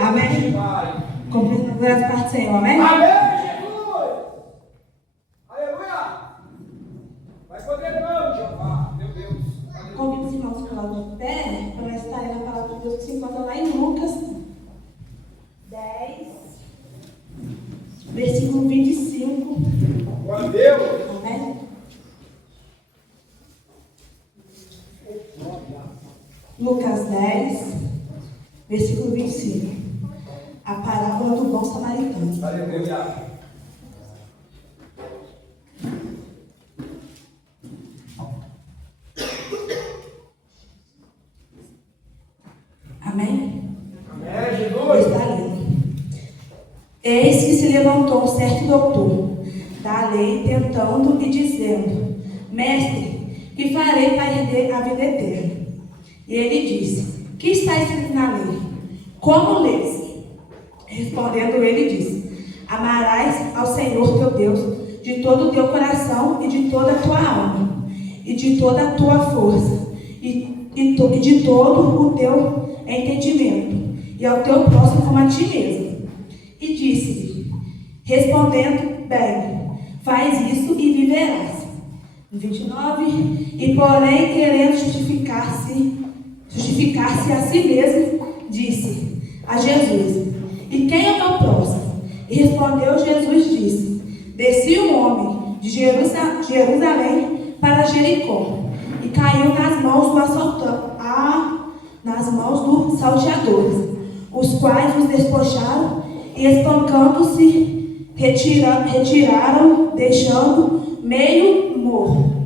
Amém. Cumprindo as partes do Senhor. Amém. Amém, Jesus. Aleluia. Vai poder não, Jeová. Meu Deus. Convido os irmãos que falam de pé para estarem na palavra de Deus que se encontra lá em Lucas 10, versículo 25. Glória a Deus. Amém. Lucas 10, versículo 25. A parábola do bom samaritano. Aleluia. Amém? Amém, Jesus. Está lendo. Eis que se levantou um certo doutor da lei, tentando e dizendo: Mestre, que farei para herder a vida eterna? E ele disse: Que está escrito na lei? Como lês? Respondendo ele disse: Amarás ao Senhor teu Deus de todo o teu coração e de toda a tua alma e de toda a tua força e de todo o teu entendimento, e ao teu próximo como a ti mesmo. E disse-lhe, respondendo: Bem, faz isso e viverás. 29. E porém, querendo justificar-se a si mesmo, disse a Jesus: E quem é o meu próximo? E respondeu Jesus, disse: Descia um homem de Jerusalém para Jericó, e caiu nas mãos dos salteadores, os quais os despojaram e, espancando-se, retiraram, deixando meio morto.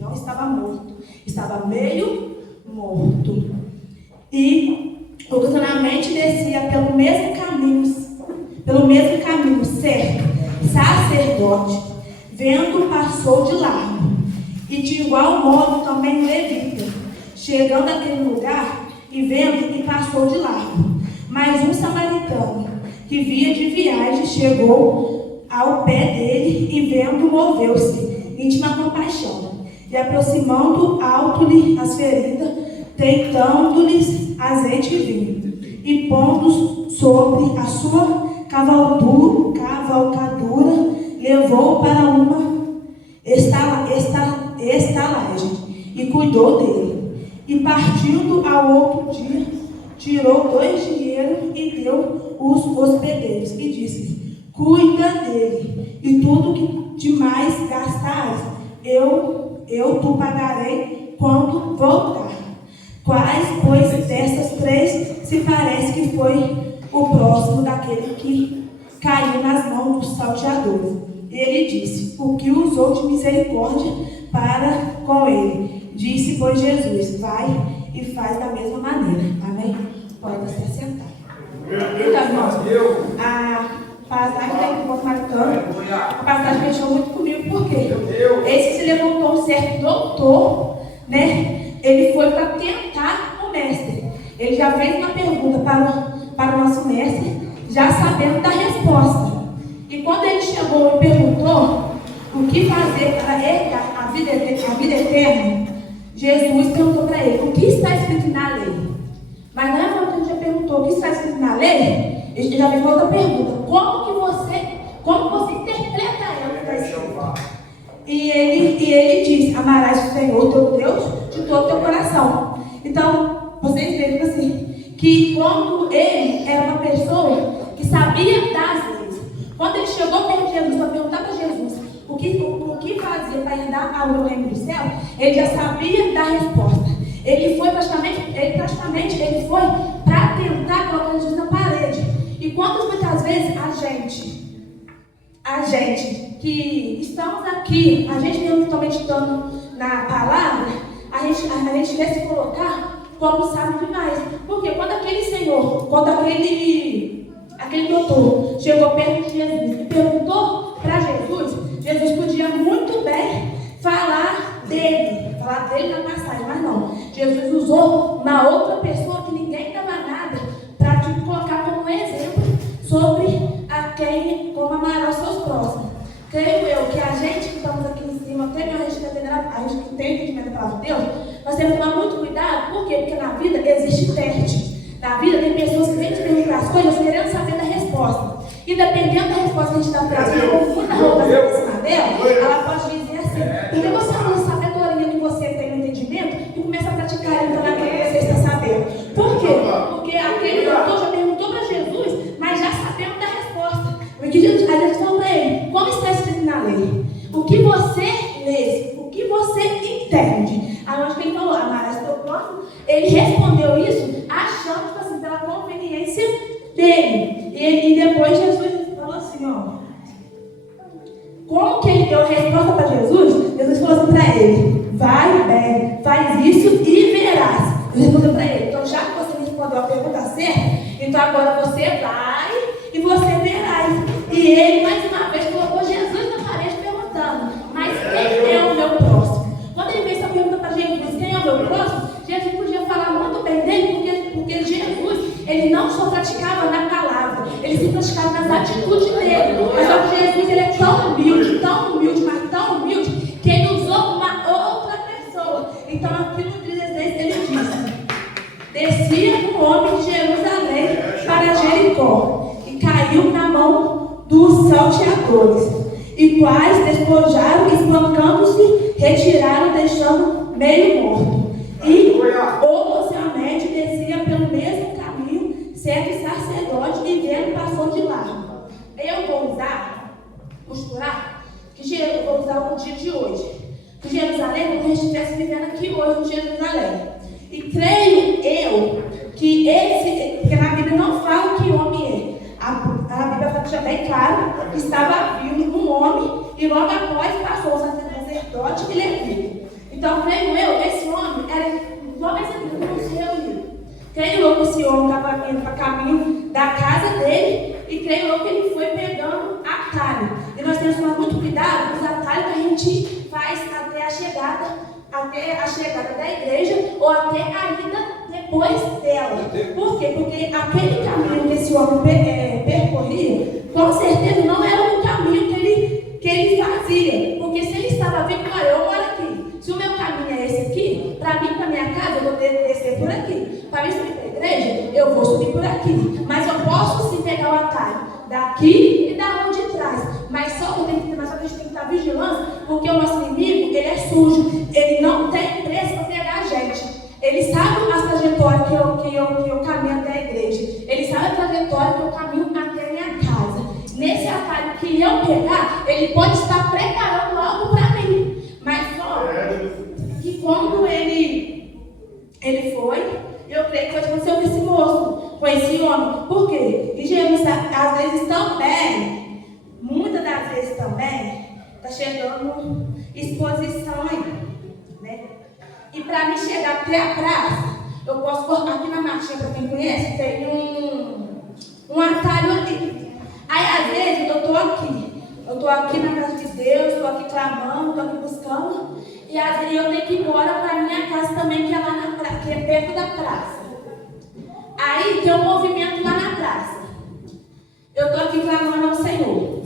Não estava morto, estava meio morto. E ocasionalmente descia pelo mesmo caminho certo sacerdote, vendo, passou de largo. E de igual modo também levita, chegando àquele lugar e vendo, e passou de largo. Mas um samaritano que via de viagem chegou ao pé dele e vendo, moveu-se íntima compaixão, e aproximando alto-lhe as feridas, tentando-lhes azeite e vinho, e pondo sobre a sua cavalcadura, levou para uma estalagem e cuidou dele. E partindo ao outro dia, tirou 2 dinheiros e deu os hospedeiros, e disse: Cuida dele, e tudo que demais gastares, eu tu pagarei quando voltar. Quais, pois, dessas 3 se parece que foi o próximo daquele que caiu nas mãos dos salteadores? E ele disse: O que usou de misericórdia para com ele? Disse, pois, Jesus: Vai e faz da mesma maneira. Amém? Pode se assentar. Então, irmãos, a passagem da encontro marcando, a passagem mexeu muito comigo, porque esse se levantou um certo doutor, né? Ele foi para tentar o mestre. Ele já fez uma pergunta para o nosso mestre, já sabendo da resposta. E quando ele chegou e perguntou o que fazer para herdar a vida eterna, Jesus perguntou para ele: O que está escrito na lei? Mas não é quando ele já perguntou o que está escrito na lei, ele já fez outra pergunta: Como você interpreta ela que está escrito? E ele disse: Amarás o Senhor teu Deus de todo o teu coração. Então, vocês veem assim, que quando ele era uma pessoa que sabia das leis, quando ele chegou perto de Jesus para perguntar para Jesus o que fazer para herdar ao reino do céu, ele já sabia da resposta. Ele foi praticamente foi para tentar colocar Jesus na parede. E muitas vezes a gente que estamos aqui, a gente mesmo está meditando na palavra, a gente quer se colocar como sábio demais. Porque quando aquele doutor chegou perto de Jesus e perguntou para Jesus podia muito bem falar dele na passagem, mas não. Jesus usou uma outra pessoa que ninguém dava nada para te colocar como exemplo sobre como amar os seus próximos. Creio eu que a gente que estamos aqui em cima, a gente que tem entendimento da palavra de Deus, nós temos que tomar muito cuidado. Por quê? Porque na vida existe teste. Na vida tem pessoas que vêm coisas querendo saber da resposta. E dependendo da resposta que a gente dá para ela, se confunda a roupa em cima dela, ela pode dizer assim, porque você não usa a sabedoria que você tem no entendimento e começa a praticar então naquilo que você está sabendo. Por quê? Porque aquele doutor já perguntou para Jesus, mas já sabemos da resposta. Porque Jesus falou para ele, como está escrito na lei? O que você lê, o que você entende? Aonde que ele falou, amarás teu próximo, ele respondeu isso achando assim, pela conveniência dele. E depois Jesus falou assim, ó. Como que ele deu a resposta para Jesus? Jesus falou assim para ele, vai bem, faz isso e verás. Ele respondeu para ele, então já que você respondeu a pergunta certa, então agora você vai e você verás. E ele mais uma vez colocou Jesus na parede perguntando, mas quem é o meu próximo? Quando ele fez essa pergunta para Jesus, quem é o meu próximo? Jesus podia falar muito bem dele, porque Jesus, ele não só praticava na palavra, ele se praticava nas atitudes dele. Mas só que Jesus, ele é tão humilde, mas tão humilde, que ele usou uma outra pessoa. Então aqui no 16 ele disse, descia um homem de Jerusalém para Jericó, e caiu na mão dos salteadores, e quais despojaram, espancando-se, retiraram, deixando meio morto. E oficialmente descia pelo mesmo caminho certo sacerdote e vendo passou de largo. Eu vou costurar, que vou usar o dia de hoje. Que Jerusalém, como a gente estivesse vivendo aqui hoje em Jerusalém. E creio eu que porque na Bíblia não fala que homem é. A Bíblia deixa bem claro que estava vindo um homem e logo após passou o sacerdote e levita. Então, creio eu, esse homem era igual esse aqui, não se reuniu. Creio eu que esse homem estava indo para caminho da casa dele e creio eu que ele foi pegando atalho. E nós temos que tomar muito cuidado com os atalhos que a gente faz até a chegada da igreja ou até a ida depois dela. Por quê? Porque aquele caminho que esse homem percorria, com certeza não era o caminho que ele fazia. Porque se ele estava vindo, olha, eu moro aqui. Se o meu caminho é esse aqui, para mim, para minha casa, eu vou descer por aqui. Para mim subir para a igreja, eu vou subir por aqui. Mas eu posso sim pegar o atalho daqui e da rua de trás. Mas só que a gente tem que estar vigilando, porque o nosso inimigo, ele é sujo. Ele não tem preço para pegar a gente. Ele sabe a trajetória que eu caminho até a igreja. Ele sabe a trajetória que eu caminho até a minha casa. Nesse atalho que eu pegar, ele pode estar preparando algo para mim. Mas só que quando ele foi, eu creio que aconteceu com esse moço, com esse homem. Por quê? E Jesus, às vezes também, muitas das vezes também, está chegando exposição aí, né? E para mim chegar até a praça, eu posso cortar aqui na marchinha, para quem conhece, tem um atalho ali. Aí às vezes eu estou aqui na casa de Deus, estou aqui clamando, estou aqui buscando, e às vezes eu tenho que ir embora para a minha casa também, que é lá na praça, que é perto da praça. Aí tem um movimento lá na praça. Eu estou aqui clamando ao Senhor.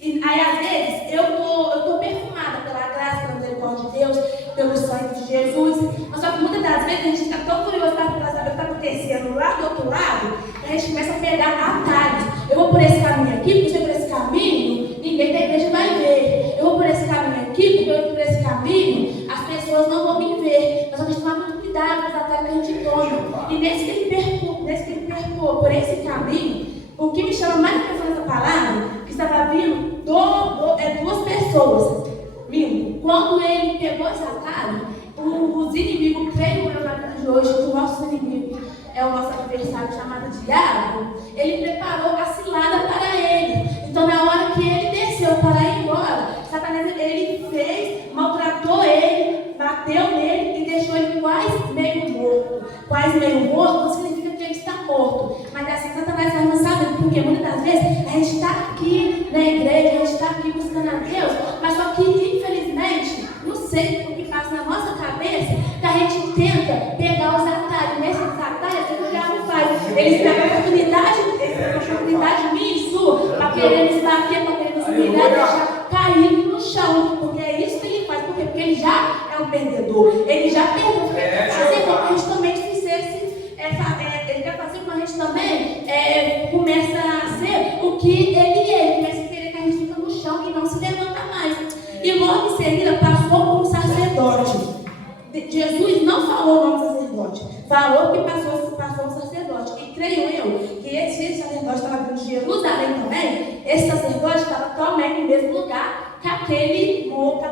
E aí às vezes eu estou perfumada pela graça, pela misericórdia de Deus, pelo sangue de Jesus. Mas só que muitas das vezes a gente está tão curioso para saber o que está acontecendo lá do outro lado, que a gente começa a pegar atalhos. Eu vou por esse caminho aqui, porque se eu por esse caminho, ninguém da igreja vai ver. Eu vou por esse caminho aqui, porque eu vou por esse caminho, as pessoas não vão me ver. Nós vamos tomar muito cuidado com os atalhos que a gente toma. E nesse que ele percorreu por esse caminho, o que me chama mais atenção nessa palavra, que estava vindo duas pessoas. Vindo. Quando ele pegou esse atalho, os inimigos, creio eu na vida de hoje, que o nosso inimigo é o nosso adversário chamado diabo, ele preparou a cilada para ele. Então, na hora que ele desceu para ir embora, Satanás, ele maltratou ele, bateu nele e deixou ele quase meio morto. Quase meio morto não significa que ele está morto, mas assim, Satanás vai não sabe, porque muitas das vezes a gente está aqui na igreja, a gente está aqui buscando a Deus, mas só que infelizmente, não sei o que passa na nossa cabeça, que a gente tenta pegar os atalhos. Nesses atalhos, o que o diabo faz? Eles pegam a oportunidade minha e sua, para querer nos bater, para querer nos humilhar, deixar cair no chão, porque é isso que ele faz. Por quê? Porque ele já é um perdedor, ele já perdeu. Ele quer fazer com que a gente também ele quer fazer com a gente também começa a ser o que ele é. Ele começa a querer que a gente fica no chão e não se levanta mais. E logo em seguida passou um sacerdote. Jesus não falou o nome do sacerdote, falou que passou um sacerdote. E creio eu que esse sacerdote estava vindo de Jerusalém também. Esse sacerdote estava também no mesmo lugar que aquele moço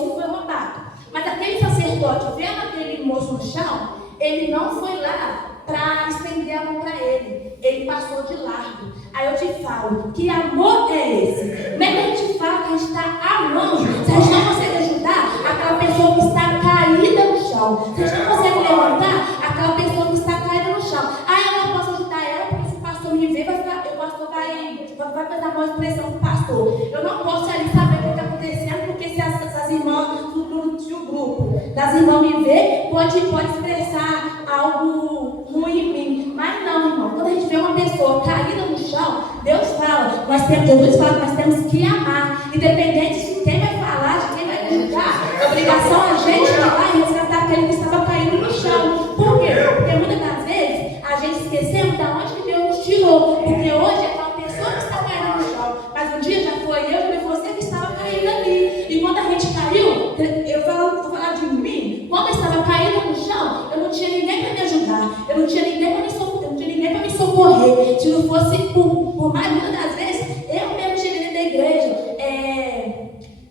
que foi roubado. Mas aquele sacerdote, vendo aquele moço no chão, ele não foi lá para estender a mão para ele. Ele passou de largo. Aí eu te falo, que amor é esse? Como é que a gente fala que a gente está amando? Se a gente não consegue ajudar aquela pessoa que está caída no chão. Se a gente não consegue levantar aquela pessoa que está caída no chão. Aí eu não posso ajudar ela, porque se o pastor me ver, o pastor vai fazer uma expressão do pastor. Eu não posso ali saber o que está acontecendo, porque se as irmãs do grupo das irmãs me ver, pode expressar algo ruim em mim. Mas não, irmão, quando a gente vê uma pessoa caída no chão, Deus fala, Jesus fala que nós temos que amar, independente de quem vai falar, de quem vai ajudar. A obrigação é a gente ir lá e resgatar aquele que estava caído no chão. Por quê? Porque muitas das vezes a gente esquecemos de onde que Deus nos tirou. Porque hoje é aquela pessoa que está caindo no chão, mas um dia já foi eu e você que estava caído ali. E quando a gente caiu, vou falar de mim, quando eu estava caído no chão, eu não tinha ninguém para me ajudar, eu não tinha ninguém para me socorrer. Se não fosse por mais muitas das vezes, eu mesmo cheguei dentro da igreja,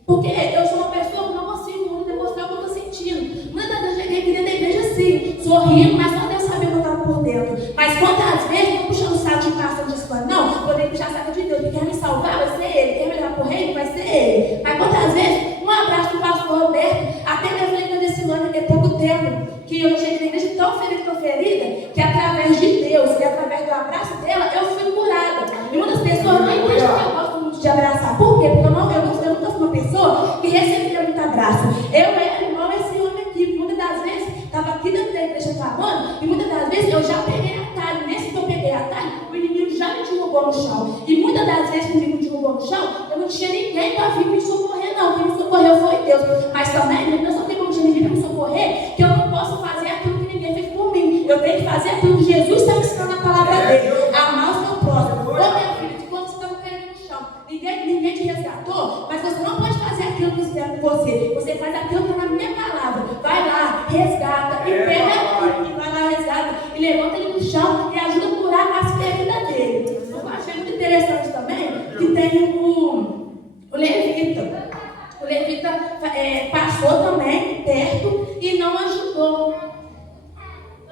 porque eu sou uma pessoa que não consigo muito demonstrar o que eu estou sentindo. Muitas das vezes eu cheguei aqui dentro da igreja assim, sorrindo, mas só Deus sabia o que eu estava por dentro. Mas quantas vezes eu puxando o saco de pastor de escola? Não, eu tenho que puxar o saco de Deus, quem quer me salvar vai ser Ele, quer me levar por reino vai ser Ele. Mas quantas vezes, um abraço do pastor Roberto, até minha filha desse ano, tem pouco tempo, que eu cheguei na igreja tão ferida, que através de Deus e através do abraço dela, eu fui curada. E muitas pessoas não entendem que eu gosto muito de abraçar. Por quê? Porque eu nunca fui uma pessoa que recebia muito abraço. Eu era igual esse homem aqui. Muitas das vezes, estava aqui dentro da igreja clamando, e muitas das vezes eu já peguei atalho. Nesse que eu peguei atalho, o inimigo já me derrubou no chão. E muitas das vezes que o inimigo me derrubou no chão, eu não tinha ninguém para vir me socorrer, não. Quem me socorreu foi Deus. Mas também, eu só tenho como ninguém para me socorrer, que eu não posso fazer aquilo que ninguém fez por mim. Eu tenho que fazer aquilo que Jesus está me ensinando na palavra dele. Amar o seu próximo. Ô minha filha, quando você estava caindo no chão, ninguém te resgatou, mas você não pode fazer aquilo que fizeram com você. Você faz aquilo que está na minha palavra. Vai lá, resgata, e pega e vai lá, resgata, e levanta ele no chão e ajuda a curar as feridas dele. Eu achei muito interessante também que tem o levita. O levita passou também perto e não ajudou.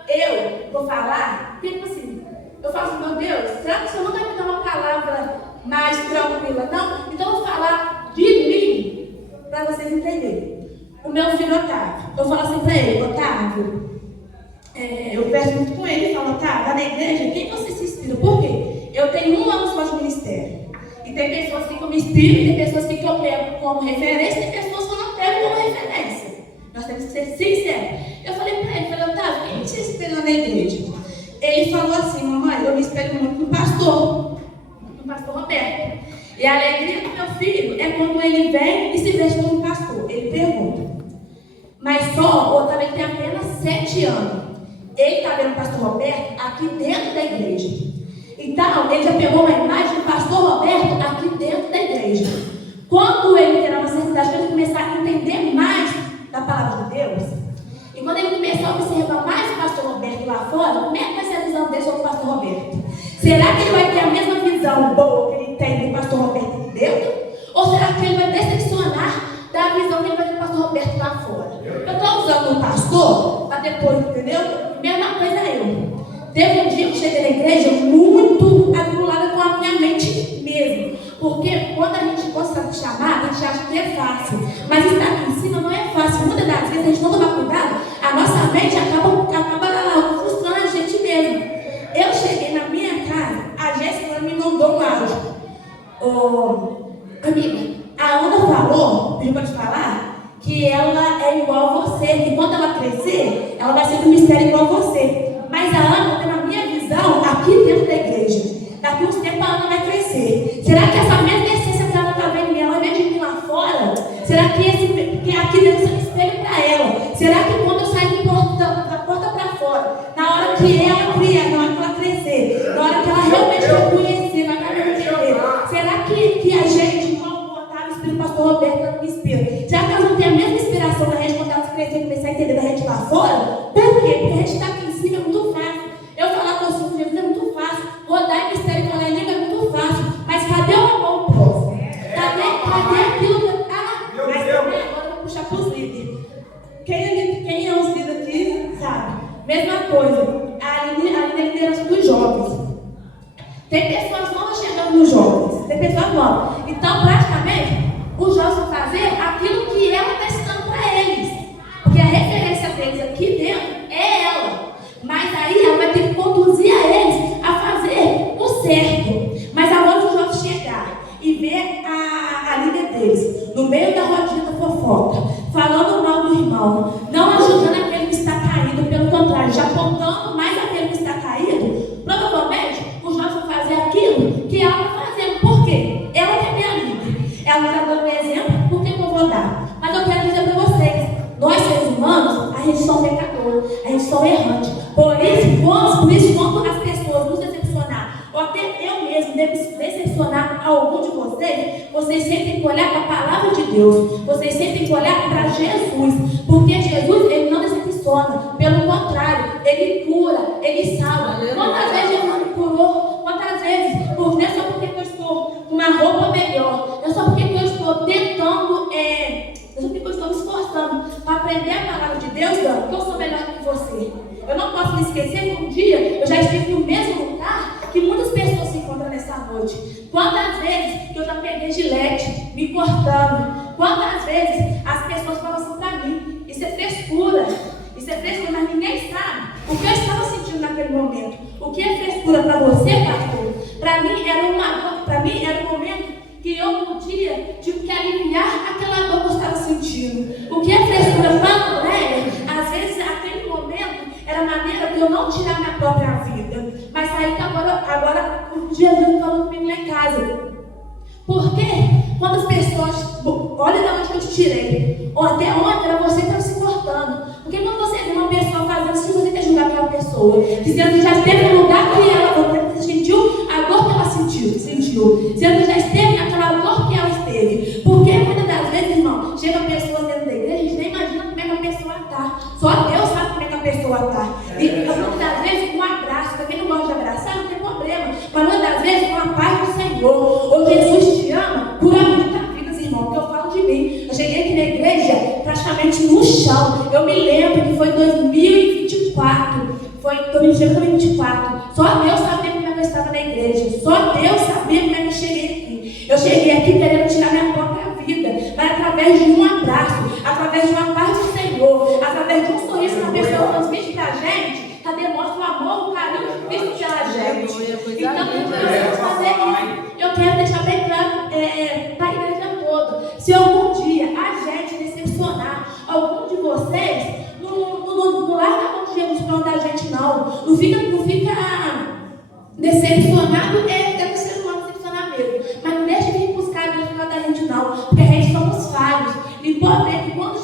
Eu vou falar, tipo assim, eu falo assim, meu Deus, será que você não vai me dar uma palavra mais tranquila, não? Então eu vou falar de mim, para vocês entenderem. O meu filho Otávio, eu falo assim para ele, Otávio, eu converso muito com ele e falo, Otávio, vai na igreja, quem você se inspira? Por quê? Eu tenho 1 ano só de ministério. E tem pessoas que eu me inspiro, tem pessoas que eu pego como referência, tem pessoas que eu não pego como referência. Nós temos que ser sinceros. Eu falei para ele, Otávio, quem você espelhou na igreja? Ele falou assim, mamãe, eu me espelho muito no pastor Roberto. E a alegria do meu filho é quando ele vem e se veste como pastor. Ele pergunta, mas só o Otávio tem apenas 7 anos. Ele está vendo o pastor Roberto aqui dentro da igreja. Então, ele já pegou uma imagem do pastor Roberto aqui dentro da igreja. Quando ele terá uma certa idade, ele começar a entender mais da palavra de Deus, e quando ele começar a observar mais o pastor Roberto lá fora, como é que vai ser a visão dele sobre o pastor Roberto? Será que ele vai ter a mesma visão boa que ele tem do pastor Roberto aqui dentro? Ou será que ele vai decepcionar da visão que ele vai ter do pastor Roberto lá fora? Eu estou usando o pastor para depois, entendeu? Mesma coisa eu. Teve um dia que eu cheguei na igreja muito atribulada com a minha mente mesmo. Porque quando a gente gosta de chamar, a gente acha que é fácil. Mas estar aqui em cima não é fácil. Muitas das vezes, a gente não tomar cuidado, a nossa mente acaba frustrando a gente mesmo. Eu cheguei na minha casa, a Jéssica me mandou um áudio. Amiga, a Ana falou, pediu para te falar, que ela é igual a você. Que quando ela crescer, ela vai ser do mistério igual a você. Mas a Ana tem a minha visão aqui dentro da igreja. Daqui uns tempos a Ana vai crescer. Será que essa mesma essência que ela está vendo em mim, ela vem de mim lá fora? Será que aqui dentro é um espelho para ela? Será que quando eu sair da porta para fora, na hora que ela crescer, realmente reconhecer, vai entender. Será que a gente, como Otávio, Espírito, o pastor Roberto, me inspira? Será que nós não temos a mesma inspiração da gente quando elas crescer e começar a entender da gente lá fora? Por quê? Porque a gente está aqui em cima, é muito fácil. Eu falar com os filhos de Jesus é muito fácil. Rodar em mistério e falar em língua é muito fácil. Mas cadê o amor próximo? Cadê aquilo que... Mas também agora eu vou puxar para os líderes. Quem é os líderes aqui, sabe? Mesma coisa. A liderança dos jovens. Tem pessoas novas chegando nos jovens. Tem pessoas novas. Então, praticamente, os jovens vão fazer aquilo que ela está ensinando para eles. Porque a referência deles aqui dentro é ela. Mas aí ela vai ter que conduzir a eles a fazer o certo. Mas agora os jovens chegar e ver a líder deles no meio da rodinha da fofoca, falando mal do irmão, não ajudando aquele que está caído, pelo contrário, já apontando mais aquele que está caído, provavelmente os jovens vão fazer aquilo que ela está fazendo. Por quê? Ela que é minha líder. Ela está dando um exemplo, por que eu vou dar? Mas eu quero dizer para vocês, nós seres humanos, a gente são pecadores, a gente são errantes. Por isso, quando as pessoas nos decepcionar, ou até eu mesmo decepcionar algum de vocês sempre têm que olhar para a palavra de Deus. Vocês sempre têm que olhar para Jesus. Porque Jesus, ele não decepciona. Pelo contrário, ele cura, ele salva. Quantas vezes Jesus me curou? Quantas vezes? Não é só porque eu estou com uma roupa melhor. Não é só porque eu estou tentando... Eu estou me esforçando para aprender a palavra de Deus, porque eu sou melhor que você. Eu não posso me esquecer que um dia eu já estive no mesmo lugar que muitas pessoas se encontram nessa noite. Quantas vezes que eu já peguei gilete me cortando? Quantas vezes as pessoas falam assim para mim: isso é frescura, mas ninguém sabe o que eu estava sentindo naquele momento. O que é frescura para você, pastor? Para mim era um momento que eu podia que aliviar aquela dor que eu estava sentindo. O que é frescura para a mulher, às vezes aquele momento era maneira de eu não tirar minha própria vida. Mas aí que agora o Jesus falou comigo lá em casa. Porque quando as pessoas, olha de onde que eu te tirei, ou até onde era você que estava se cortando. Porque quando você vê uma pessoa fazendo isso, você tem que julgar aquela pessoa, dizendo que já esteve no lugar que ela sentiu, a dor que ela sentiu, dizendo que já esteve naquela dor que ela esteve. Porque muitas das vezes, irmão, chega pessoas dentro da igreja, a gente nem imagina como é que a pessoa está. Só Deus sabe como é que a pessoa está. E muitas das vezes um abraço, para quem não gosta de abraçar, não tem problema. Mas muitas das vezes com a paz do Senhor, ou Jesus te ama, cura muitas vidas, irmão, porque eu falo de mim. Eu cheguei aqui na igreja praticamente no chão. Eu me lembro que foi 2024. Foi 2024. Só Deus sabia como é que eu estava na igreja. Só Deus sabia como é que eu cheguei aqui. Eu cheguei aqui querendo tirar minha própria vida, mas através de um abraço, através de uma paz do Senhor, através de um sorriso que a pessoa transmite para a gente, ela demonstra o amor, o carinho de Cristo pela gente. Então, nós precisamos fazer isso. Eu quero deixar bem claro para a igreja toda. Se algum dia a gente decepcionar algum de vocês, não larga a mão de Jesus para onde a gente não fica decepcionado, deve ser humano decepcionar mesmo, mas não deixa de ir buscar Deus para onde a gente não, porque a gente somos falhos. E pode ver que quando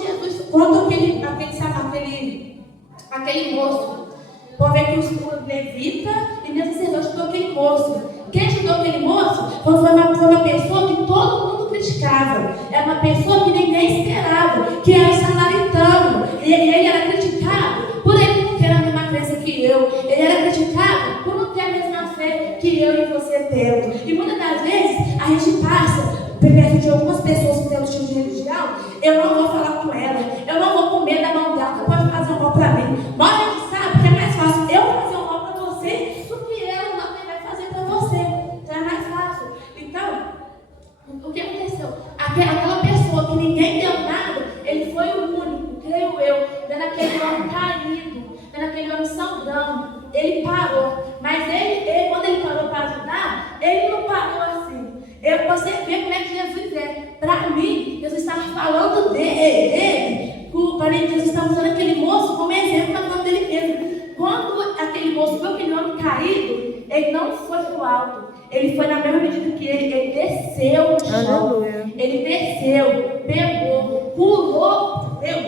aquele moço, pode ver que o levita e mesmo Senhor ajudou aquele moço. Quem ajudou aquele moço foi uma pessoa que todo mundo criticava. Era uma pessoa que ninguém esperava, que era o samaritano. E ele era criticado por ele não ter a mesma crença que eu. Ele era criticado por não ter a mesma fé que eu e você temos. E muitas das vezes a gente passa perto de algumas pessoas que têm um estilo de religião. Eu não vou falar com ela, eu não vou comer da mão dela, que pode fazer um mal para mim. Mas a gente sabe que é mais fácil eu fazer um mal para você do que ela não vai fazer para você. Então é mais fácil. Então, o que aconteceu? Aquela pessoa que ninguém deu nada, ele foi o único, creio eu, vendo aquele homem caído, vendo aquele homem sangrando. Ele parou, mas ele, quando ele parou para ajudar, ele não parou assim. Você vê como é que Jesus é. Para mim, Jesus estava falando dele. Para mim, Jesus estava usando aquele moço como exemplo, para falando dele mesmo. Quando aquele moço viu aquele homem caído, ele não foi para o alto. Ele foi na mesma medida que ele desceu no chão. Ele desceu, pegou, pulou, ele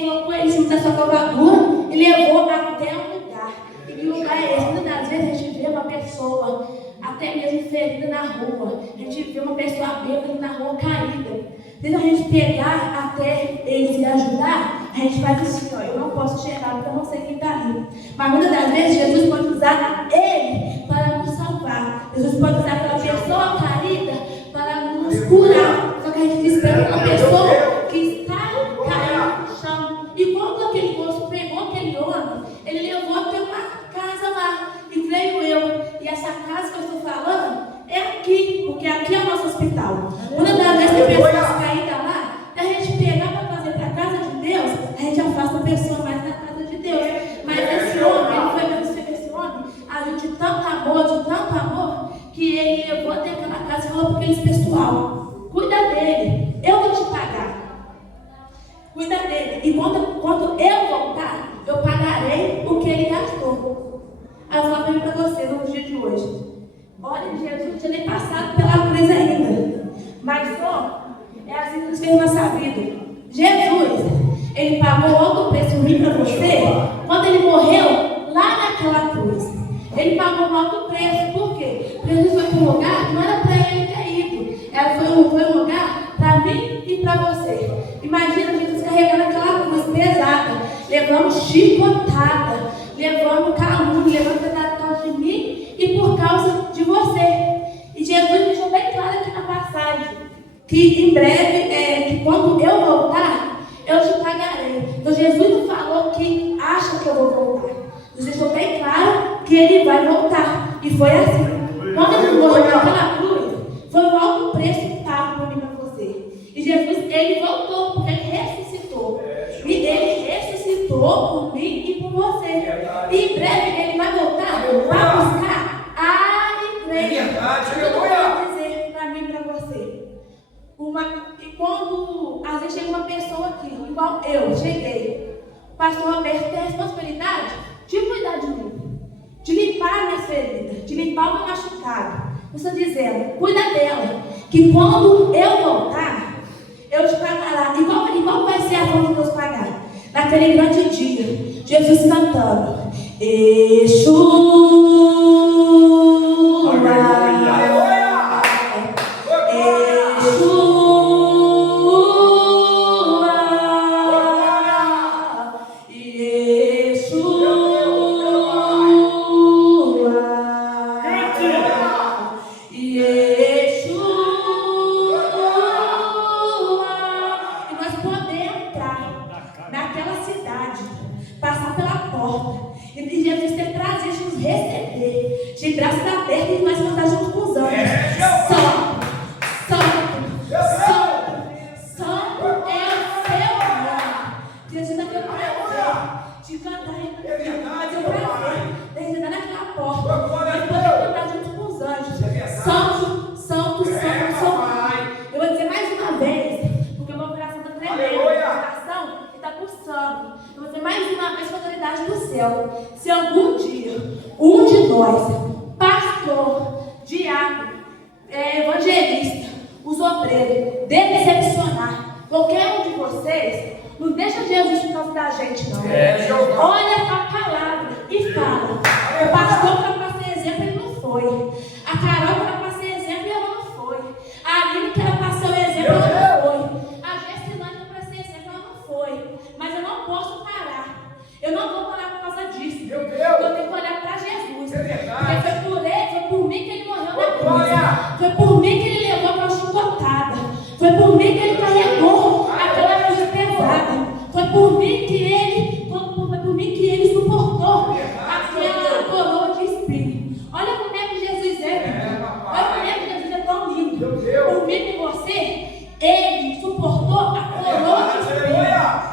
colocou ele em cima da sua cavadura e levou até um lugar. E que lugar é esse? Muitas das vezes a gente vê, uma pessoa até mesmo ferida na rua, a gente vê uma pessoa bêbada na rua caída. Desde a gente pegar até eles e ajudar, a gente faz assim, ó, eu não posso chegar porque eu não sei quem está ali. Mas muitas das vezes Jesus pode usar ele para nos salvar. Jesus pode usar aquela pessoa caída para nos curar. Só que a gente espera uma pessoa que está caída no chão. E quando aquele moço pegou aquele homem, ele levou até uma casa lá. E creio eu, e essa casa que eu estou falando é aqui, porque aqui é o nosso hospital. Muitas das vezes tem pessoas caídas lá, e a gente pegar para trazer para a casa de Deus, a gente afasta a pessoa mais da casa de Deus. Mas esse homem, ele foi mesmo esse homem, agiu de tanto amor, que ele levou até aquela casa e falou para aqueles pessoal: cuida dele, eu vou te pagar. Cuida dele. E quando eu voltar, eu pagarei o que ele gastou. Aí eu falo para você no dia de hoje. Olha, Jesus não tinha nem passado pela cruz ainda. Mas só é assim que nos fez nossa vida. Jesus, ele pagou alto preço ruim para você quando ele morreu lá naquela cruz. Ele pagou um alto preço. Por quê? Porque Jesus foi para um lugar que não era para ele ter ido. Foi um lugar para mim e para você. Imagina Jesus carregando aquela cruz pesada, levando chicotada, levando calúnia, levando pedaços de mim e por causa de você. E Jesus deixou bem claro aqui na passagem que em breve, que quando eu voltar, eu te pagarei. Então Jesus não falou que acha que eu vou voltar. Jesus deixou bem claro que ele vai voltar. E foi assim. Quando ele morreu naquela cruz, foi um alto preço pago para mim e para você. E Jesus, ele voltou porque ele ressuscitou. E ele ressuscitou por mim e por você. E em breve ele vai voltar para buscar a igreja. Eu vou dizer para mim e para você. E quando às vezes chega uma pessoa aqui, igual eu cheguei, o pastor Roberto tem a responsabilidade de cuidar de mim, de limpar minhas feridas, de limpar o meu machucado. Eu estou dizendo, cuida dela, que quando eu voltar, eu te pagará. Igual vai ser a forma de Deus pagar? Naquele grande dia, Jesus cantando: Exu. Se algum dia um de nós, pastor, diácono, evangelista, os obreiros, decepcionar qualquer um de vocês, não deixa Jesus por causa da gente, não. Olha para a palavra e fala: o pastor que era para ser exemplo, ele não foi. A Carol que era para ser exemplo, ela não foi. A Aline que era para ser o exemplo, ela não foi. A Gessilane que era para ser exemplo, ela não foi. Mas eu não posso parar. Eu não vou parar por causa disso. Eu tenho que olhar para Jesus. Porque foi por ele, foi por mim que ele morreu na cruz. Foi por mim que ele levou aquela chicotada. Foi por mim que ele carregou aquela cruz pesada. Foi por mim que ele suportou aquela coroa de espinho. Olha como é que Jesus é. Olha como é que Jesus é tão lindo. Por mim e você, ele suportou a coroa de espinho.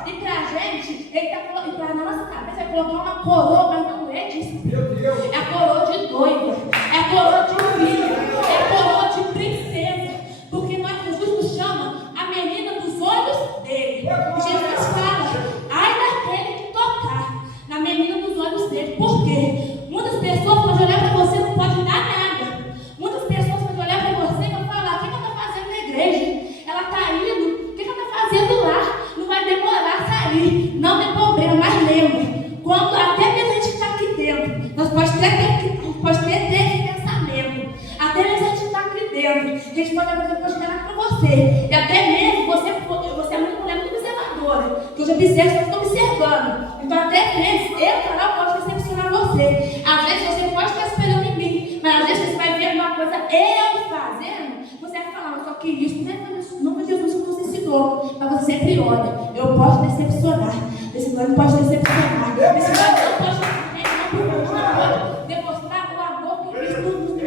E pra gente, ele está colocando, na nossa cabeça, ele colocou uma coroa, mas não é de espinho. É a coroa de noiva, é a coroa de filho, é a coroa de princesa. Porque Jesus nos chama a menina dos olhos dele. E Jesus fala: ai daquele que tocar na menina dos olhos dele. Por quê? Muitas pessoas podem olhar para você e não pode dar nada. Muitas pessoas podem olhar para você e vão falar: o que ela está fazendo na igreja? Ela está indo, o que ela está fazendo lá? Não vai demorar a sair. Não tem problema, mas lembra, quando até mesmo a gente está aqui dentro, nós podemos ter você. E até mesmo você é uma mulher muito observadora, que eu já observo, eu estou observando. Então até mesmo eu, Carol, posso decepcionar você. Às vezes você pode estar esperando em mim, mas às vezes você vai ver uma coisa eu fazendo, você vai falar, mas só que isso não foi Jesus que você ensinou, mas você sempre olha, eu posso decepcionar, esse nome pode decepcionar, esse nome não pode demonstrar o amor que Cristo nos mostrou,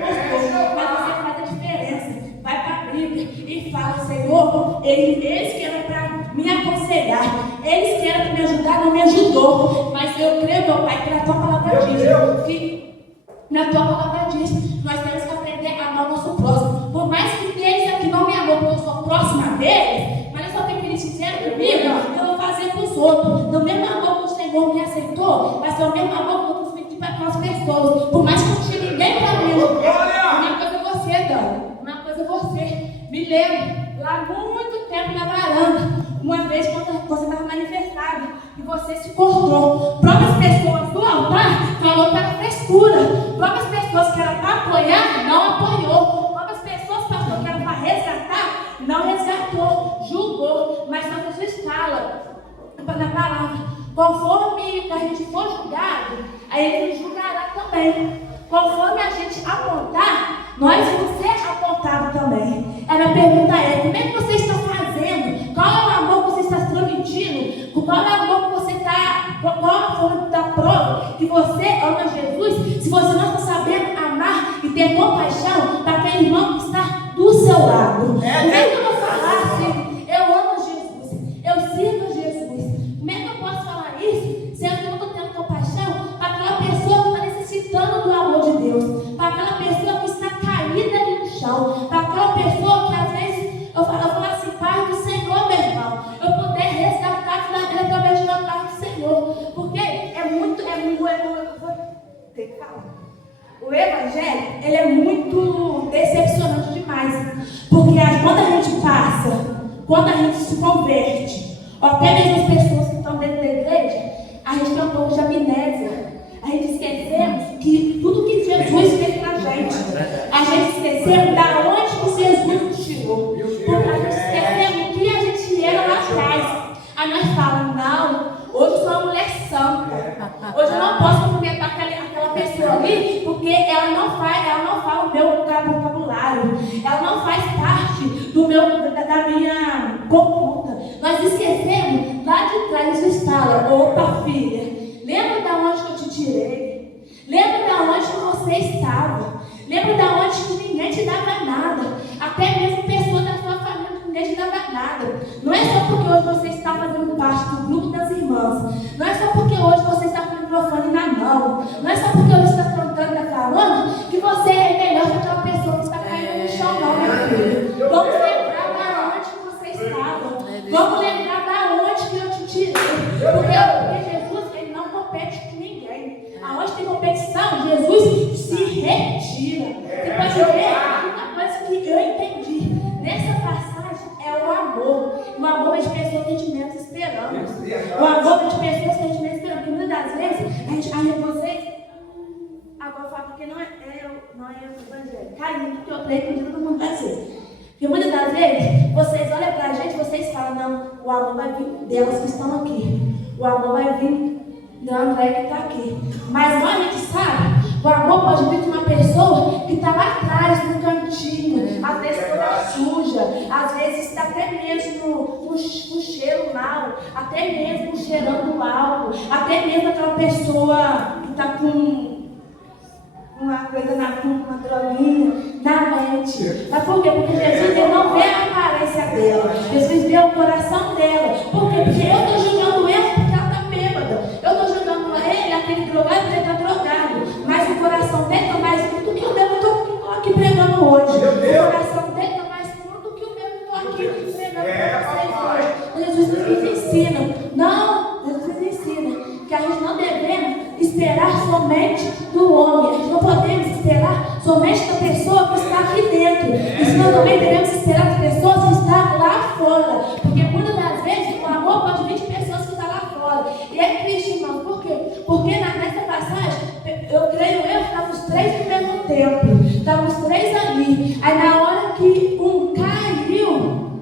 mas você faz a diferença, vai para a Bíblia e fala, Senhor, eles que eram para me aconselhar, eles que eram para me ajudar, não me ajudou, mas eu creio, meu Pai, que na tua palavra diz, que na tua palavra diz, nós temos que aprender a amar o nosso próximo, por mais que eles aqui não me amam, porque eu sou próxima deles, mas eu só tenho que eles fizeram comigo, eu vou fazer com os outros, do mesmo amor que o Senhor me aceitou, vai ser o mesmo amor que eu vou pedir para as pessoas, por mais que não tinha ninguém para me ajudar. Uma coisa é você, Dani, uma coisa é você, me lembro, lá muito tempo na varanda, uma vez quando você estava no aniversário, e você se cortou, próprias pessoas do altar falou para frescura, próprias pessoas que eram para apoiar, não apoiou, próprias pessoas, pastor, que eram para resgatar, não resgatou, julgou, mas São Jesus fala na palavra, conforme a gente for julgado, aí ele nos julgará também. Conforme a gente apontar, nós vamos ser apontados também. A minha pergunta é, como é que você está fazendo? Qual é o amor que você está transmitindo? Qual é o amor que você está, qual é a forma da prova que você ama Jesus? Se você não está sabendo amar e ter compaixão para aquele irmão que está do seu lado. Como é que eu vou falar assim? Eu amo Jesus, eu sirvo Jesus. Como é que eu posso falar isso? Se eu não estou tendo compaixão para aquela pessoa que está necessitando do amor de Deus, para aquela pessoa que está caída ali no chão, para aquela pessoa que às vezes eu falo assim, Pai do Senhor, meu irmão, eu poder resgatar a vida dele através da paz do Senhor, porque o Evangelho, ele é muito decepcionante demais, porque quando a gente passa, quando a gente se converte, ou até mesmo as pessoas que estão dentro da igreja, a gente tem um pouco de amnésia. A gente esquecemos que tudo que Jesus fez pra gente, a gente esqueceu da onde que Jesus nos tirou, porque a gente esqueceu o que a gente era lá atrás. Aí nós falamos, não, hoje eu sou uma mulher santa, hoje eu não posso cumprimentar aquela pessoa ali, porque ela não fala o meu vocabulário, ela não faz parte da minha conduta. Nós esquecemos, lá de trás Jesus fala, opa filha, lembra de onde que eu te tirei? Lembra de onde que você estava? Lembra de onde que ninguém te dava nada? Até mesmo pessoas da sua família que ninguém te dava nada. Não é só porque hoje você está fazendo parte do grupo das irmãs. Não é só porque hoje você está com o microfone na mão. Não é só porque hoje você está cantando e falando que você é melhor que aquela pessoa que está caindo no chão, não, meu filho. Vamos lembrar da onde que você estava. Vamos lembrar da onde que eu te tirei. Porque Jesus, ele não compete com ninguém. Aonde tem competição, Jesus se retira. Você pode ver uma coisa que eu entendi. Nessa passagem é o amor. O amor é de pessoas que a gente menos esperamos. O amor é de pessoas que a gente menos esperamos. Porque muitas das vezes, vocês. Agora eu falo porque não é o evangelho. Caindo, que eu creio que todo mundo vai ser. Porque muitas das vezes, vocês olham pra gente, vocês falam, não, o amor vai vir delas que estão aqui. O amor vai vir da André que está aqui. Mas nós, a gente sabe, o amor pode vir de uma pessoa que está lá atrás, no cantinho, às vezes toda suja, às vezes está até mesmo com cheiro mal, até mesmo cheirando álcool, até mesmo aquela pessoa que está com uma coisa uma droguinha na mente. Mas por quê? Porque Jesus ele não vê a aparência dela, Jesus vê o coração dela. Por quê? Porque eu estou julgando ela porque ela está bêbada, eu estou julgando ele, aquele drogado, porque ele está drogado, mas o coração dele está mais puro do que o meu. Eu estou aqui pregando hoje, o coração dele está mais puro do que o meu. Eu estou aqui pregando para vocês hoje. Jesus nos ensina, não, Jesus nos ensina que a gente não devemos esperar somente do homem, a gente não podemos esperar somente da pessoa que está aqui dentro, e nós também devemos esperar das pessoas que estão lá fora, porque muitas das vezes o amor pode vir de pessoas que estão lá fora, e é triste, irmão, por quê? Porque nessa passagem, eu creio que estávamos três no mesmo tempo, estávamos três ali, aí na hora que um caiu,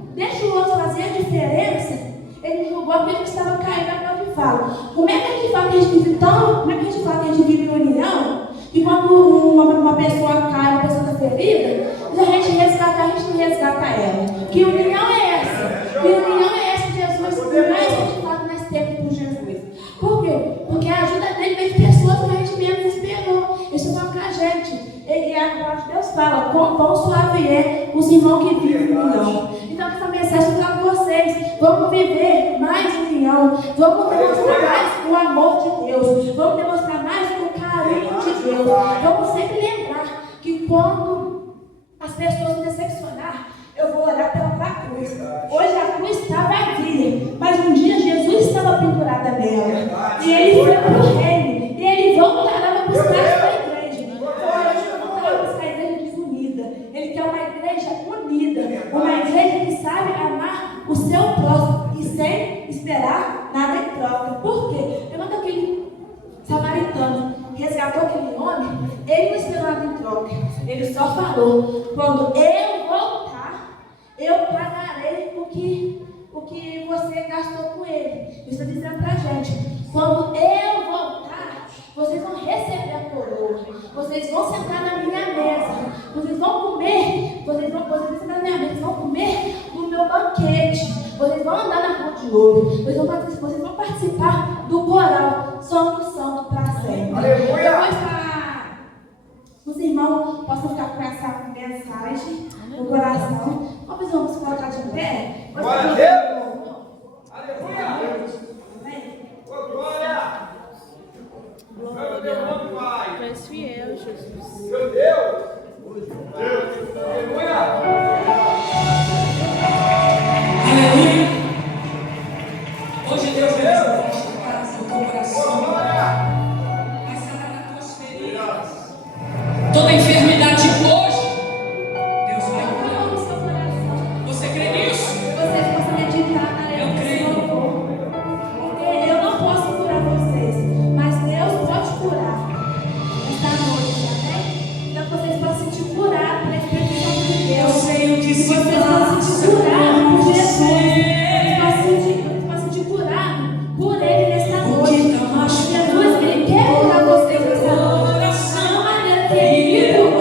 fala que a gente vive tão. Como é que a gente fala que a gente vive em união? E quando uma pessoa cai, uma pessoa está ferida, a gente não resgata ela. Que união é essa? Que união é essa de Jesus? Não é essa que a gente fala que nós temos por Jesus. Por quê? Porque a ajuda dele vem de pessoas que a gente menos esperou. Isso fala com a gente. E a palavra de Deus fala: quão bom suave é os irmãos que vivem em união. Então, essa mensagem eu falo com vocês: vamos viver mais união, vamos demonstrar mais o amor de Deus, vamos demonstrar mais o carinho de Deus. Vamos sempre lembrar que quando as pessoas me decepcionar, eu vou orar pela cruz. Hoje a cruz está vazia, mas um dia Jesus estava pendurada nela. E ele foi para o reino, e ele voltará para buscar a igreja. Hoje eu vou para buscar a igreja desunida. Ele quer uma igreja unida, uma igreja que sabe amar o seu próximo e sem esperar nada em troca. Por quê? Pergunta aquele samaritano resgatou aquele homem, ele não esperou nada em troca. Ele só falou: quando eu voltar, eu pagarei o que você gastou com ele. Isso está dizendo pra gente: quando eu voltar, vocês vão receber a coroa, vocês vão sentar na minha mesa, vocês vão comer, vocês vão sentar na minha mesa, vocês vão comer no meu banquete, vocês vão andar na rua de ouro, vocês vão participar do coral Santo Santo para sempre. Aleluia! Depois para os irmãos possam ficar com essa mensagem no coração. Vamos colocar de pé. Glória a Deus! Aleluia! Glória! Glória a Deus. Tu és fiel, Jesus. Meu Deus! Aleluia! Aleluia! Hoje Deus vai resgatar o teu coração, vai sarar as tuas feridas. Toda enfermidade hoje, Deus vai curar. Você crê nisso? Vocês possam meditar na lei do Senhor. Porque eu não posso curar vocês, mas Deus pode curar esta noite, amém? Então vocês possam se curar pela Espírito de Eu Deus. sei o que se Vocês faz. possam se curar por Jesus. Vocês possam se curar por Ele nesta noite. Jesus, Ele quer curar vocês nesta noite. Não há maneira que Ele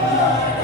glória.